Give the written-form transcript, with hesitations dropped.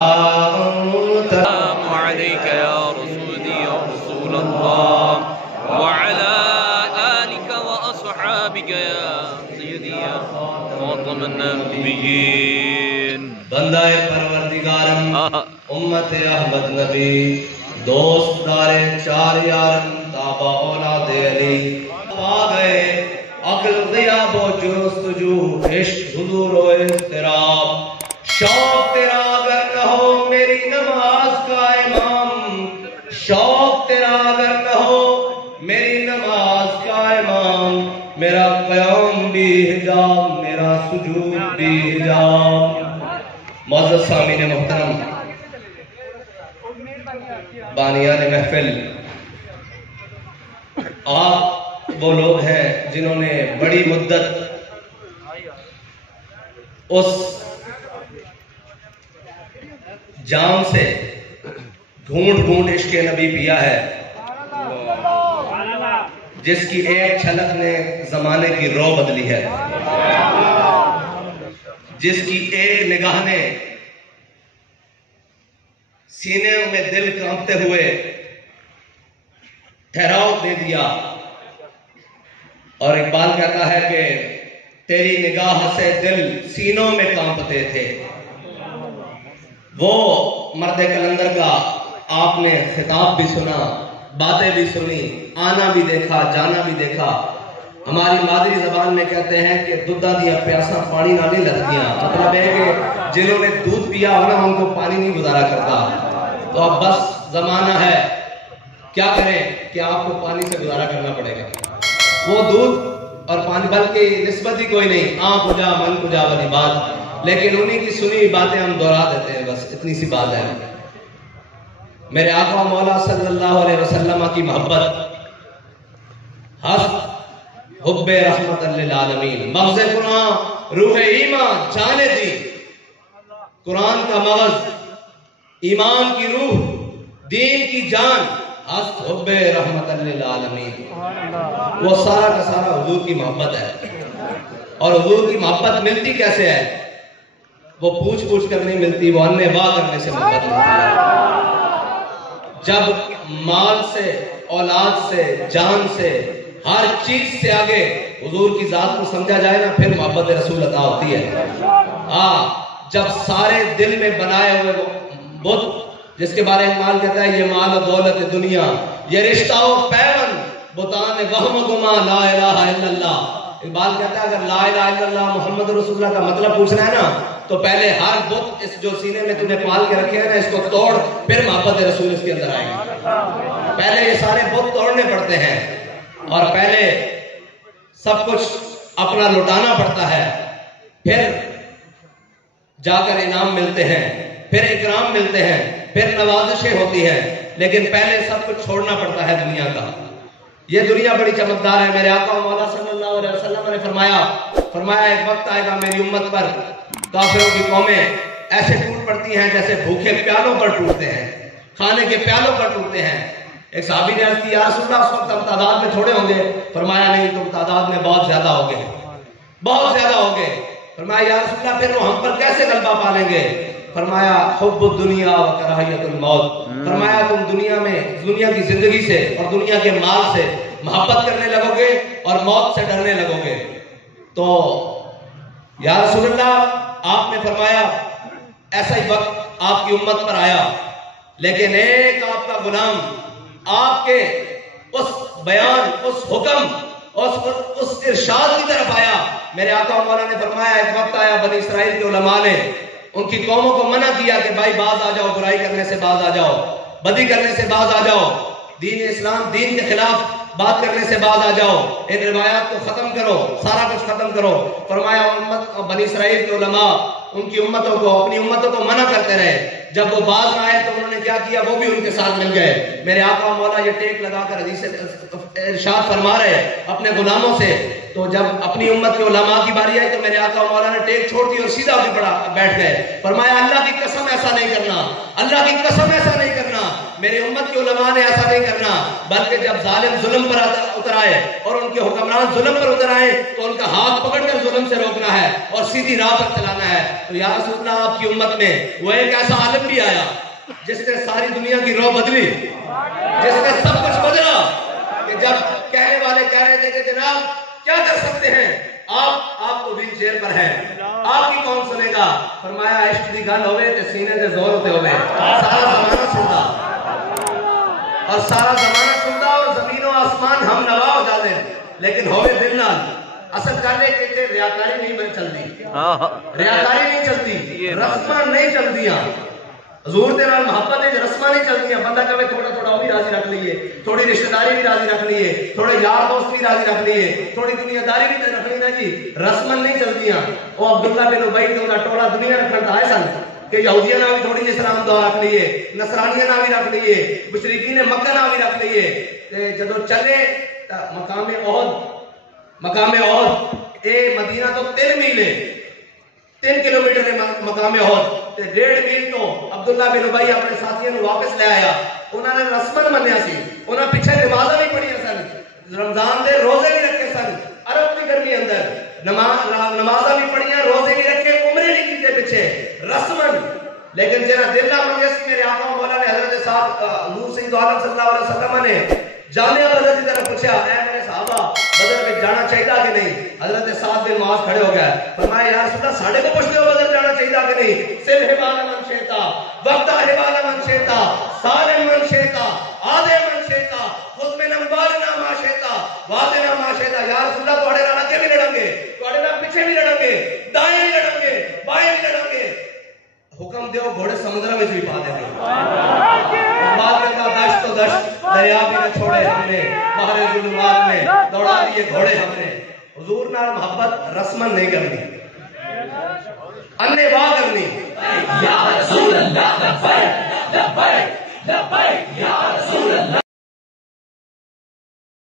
السلام عليك يا رسولي يا رسول الله وعلى آلك وأصحابك يا سيدي يا خاتم النبيين بندہ پروردگارم امت احمد نبی دوست دارے چار یارم تابع اولاد علی آ گئے عقل غیاب و جستجو عشق حضور و اضطراب شوق تیرا اگر نہ ہو میری نماز کا امام شوق تیرا اگر نہ ہو میری نماز کا امام میرا قیام بھی حجاب میرا سجود بھی حجاب۔ معزز سامعین محترم، بانیان محفل، آپ وہ لوگ ہیں جنہوں نے بڑی مدت اس جام سے ڈھونڈ ڈھونڈ عشق نبی پیا ہے جس کی ایک چھلک نے زمانے کی رو بدلی ہے، جس کی ایک نگاہ نے سینے میں دل کانپتے ہوئے ٹھہراؤ دے دیا۔ اور اقبال کہتا ہے کہ تیری نگاہ سے دل سینوں میں کانپتے تھے۔ وہ مرد کلندر کا آپ نے خطاب بھی سنا، باتیں بھی سنی، آنا بھی دیکھا، جانا بھی دیکھا۔ ہماری مادری زبان میں کہتے ہیں کہ دودھا دیا پیاسا پانی نہ نہیں لگتیاں، مطلب ہے کہ جنہوں نے دودھ پیا ہونا ان کو پانی نہیں گزارا کرتا۔ تو اب بس زمانہ ہے، کیا کریں کہ آپ کو پانی سے گزارا کرنا پڑے گا۔ وہ دودھ اور پانی بلکہ نسبت ہی کوئی نہیں، آنکھ کجا من کجا والی بات، لیکن انہی کی سنی باتیں ہم دہرا دیتے ہیں، بس اتنی سی بات ہے۔ میرے آقا مولا صلی اللہ علیہ وسلم کی محبت حسب حب رحمت للعالمین، مغز قرآن روح ایمان جانے دی، قرآن کا مغز ایمان کی روح دین کی جان حسب حب رحمت للعالمین، وہ سارا کا سارا حضور کی محبت ہے۔ اور حضور کی محبت ملتی کیسے ہے؟ وہ پوچھ پوچھ کر نہیں ملتی، وہ انے واہ کرنے سے محبت ملتی ہے۔ جب مال سے، اولاد سے، جان سے، ہر چیز سے آگے حضور کی ذات کو سمجھا جائے نا، پھر محبت رسول عطا ہوتی ہے۔ جب سارے دل میں بنائے ہوئے بت، جس کے بارے میں اقبال کہتا ہے یہ مال و دولت دنیا، یہ رشتہ و پیون بتان وہم گما لا الہ الا اللہ۔ اقبال کہتا ہے اگر لا الہ الا اللہ محمد رسول اللہ کا مطلب پوچھنا ہے نا، تو پہلے ہر بت اس جو سینے میں تُو نے پال کے رکھے ہیں نا، اس کو توڑ، پھر محبت رسول اس کے اندر آئے گی۔ پہلے یہ سارے بت توڑنے پڑتے ہیں، اور پہلے سب کچھ اپنا لٹانا پڑتا ہے، پھر جا کر انعام ملتے ہیں، پھر اکرام ملتے ہیں، پھر نوازشیں ہوتی ہیں، لیکن پہلے سب کچھ چھوڑنا پڑتا ہے دنیا کا۔ یہ دنیا بڑی چمکدار ہے۔ میرے آقا مولا صلی اللہ علیہ وسلم نے فرمایا ایک وقت آئے گا میری امت پر کافروں کی قومیں ایسے ٹوٹ پڑتی ہیں جیسے بھوکے پیالوں پر ٹوٹتے ہیں، کھانے کے پیالوں پر ٹوٹتے ہیں۔ ایک صحابی نے عرض کی یا رسول اللہ اس وقت ہم تعداد میں تھوڑے ہوں گے؟ فرمایا نہیں، تم تعداد میں بہت زیادہ ہوگے، بہت زیادہ ہوگے۔ فرمایا یا رسول اللہ پھر وہ ہم پر کیسے غلبہ پالیں گے؟ فرمایا حب الدنیا و کراہیت الموت، فرمایا تم دنیا میں دنیا کی زندگی سے اور دنیا کے مال سے محبت کرنے لگو گے اور موت سے ڈرنے لگو گے۔ تو یا رسول اللہ آپ نے فرمایا ایسا ہی وقت آپ کی امت پر آیا، لیکن ایک آپ کا غلام آپ کے اس بیان، اس حکم، اس ارشاد کی طرف آیا۔ میرے آقا مولا نے فرمایا ایک وقت آیا بنی اسرائیل کے علماء نے ان کی قوموں کو منع کیا کہ بھائی باز آ جاؤ، برائی کرنے سے باز آ جاؤ، بدی کرنے سے باز آ جاؤ، دین اسلام دین کے خلاف بات کرنے سے باز آ جاؤ، ان روایات کو ختم کرو، سارا کچھ ختم کرو۔ فرمایا امت بنی اسرائیل کے علماء ان کی امتوں کو، اپنی امتوں کو منع کرتے رہے۔ جب وہ باز نہ آئے تو انہوں نے کیا کیا؟ وہ بھی ان کے ساتھ مل گئے۔ میرے آقا مولا یہ ٹیک لگا کر حدیث ارشاد فرما رہے اپنے غلاموں سے، تو جب اپنی امت کے علماء کی باری آئی تو میرے آقا مولا نے ٹیک چھوڑ دی اور سیدھا بھی بیٹھ گئے۔ فرمایا اللہ کی قسم ایسا نہیں کرنا، اللہ کی قسم ایسا نہیں کرنا، میری امت کے علماء نے ایسا نہیں کرنا، بلکہ جب ظالم ظلم پر اتر آئے اور ان کے حکمران ظلم پر اتر آئے تو ان کا ہاتھ پکڑ کر ظلم سے روکنا ہے اور سیدھی راہ پر چلانا ہے۔ تو یا رسول اللہ آپ کی امت میں وہ ایک ایسا عالم بھی آیا جس نے ساری دنیا کی رو بدلی، جس نے سب کچھ بدلا، کہ جب کہنے والے کہہ رہے تھے کہ جناب کیا کر سکتے ہیں آپ تو ویل چیئر پر ہیں، آپ کی کون سنے گا؟ فرمایا عشق دی گل ہوئے تے سینے تے زور ہوتے ہوئے سارا زمانہ سنتا، اور سارا زمانہ سنتا اور زمین و آسمان ہم نوا ہو جاتے ہیں، لیکن ہوئے دل نال اصل گل ہے کہ ریاکاری نہیں چلتی، ریاکاری نہیں چلتی، رسماں نہیں چلدیاں، حضور دے نال محبت ہے، رسماں نہیں چلدیاں۔ بندہ کہے تھوڑا تھوڑا وہ بھی راضی رکھ لئیے، تھوڑی رشتہ داری بھی راضی رکھ لئیے، تھوڑے یار دوست بھی راضی رکھ لئیے، تھوڑی دنیا داری بھی رکھ لئیے، جی رسماں نہیں چلدیاں۔ وہ عبداللہ بن ابی تے انہاں ٹولا دنیا رکھن تے آئے سن کہ یہودیاں نال بھی تھوڑی جی سلام دعا رکھ لئیے، نصرانیاں نال بھی رکھ لئیے، مشرکین مکہ نال بھی رکھ لئیے۔ تے جدوں چلے مقام احد اے مدینہ تو 3 میل ہے، 3 کلومیٹر ہے مقام احد، تے 1.5 میل تو عبداللہ بن ابی اپنے ساتھیوں نے واپس لے آیا۔ انہوں نے رسمن منیا سی، انہوں نے پیچھے نمازاں بھی پڑھیاں سن، رمضان دے روزے بھی رکھے سن، عرب کی گرمی اندر نمازاں بھی پڑھیاں، روزے بھی رکھے، عمرے نہیں کیتے پیچھے رسمن۔ لیکن جنہاں دل نہ منیا سی، میرے آقا مولا نے حضرت صاحب حضور سید عالم صلی اللہ علیہ وسلم نے جامعہ بدر کی طرف پوچھا، اے میرے صحابہ بدر میں جانا چاہیے کہ نہیں؟ حضرت سعد بن معاذ کھڑے ہو گئے، فرمایا یا رسول اللہ ساڑھے کو پوچھتے ہو بدر جانا چاہیے کہ نہیں؟ سل حبال من شیطا وقت حبال من شیطا سالم من شیطا آدھے من شیطا خود من انبارنا ما شیطا وادنا ما شیطا۔ یا رسول اللہ توڑے نال اگے بھی لڑیں گے، توڑے نال پیچھے بھی لڑیں گے، دائیں بھی لڑیں گے، بائیں بھی لڑیں گے، حکم دیو گھوڑے سمندر میں بھی پا دیں گے۔ بات کا دشت و دشت دریا بھی نہ چھوڑے ہم نے، باہر ظلمات میں دوڑا دیے گھوڑے ہم نے۔ حضور نال محبت رسمن نہیں کرنی، انے واہ کرنی۔ یا رسول اللہ لبیک لبیک لبیک یا رسول اللہ۔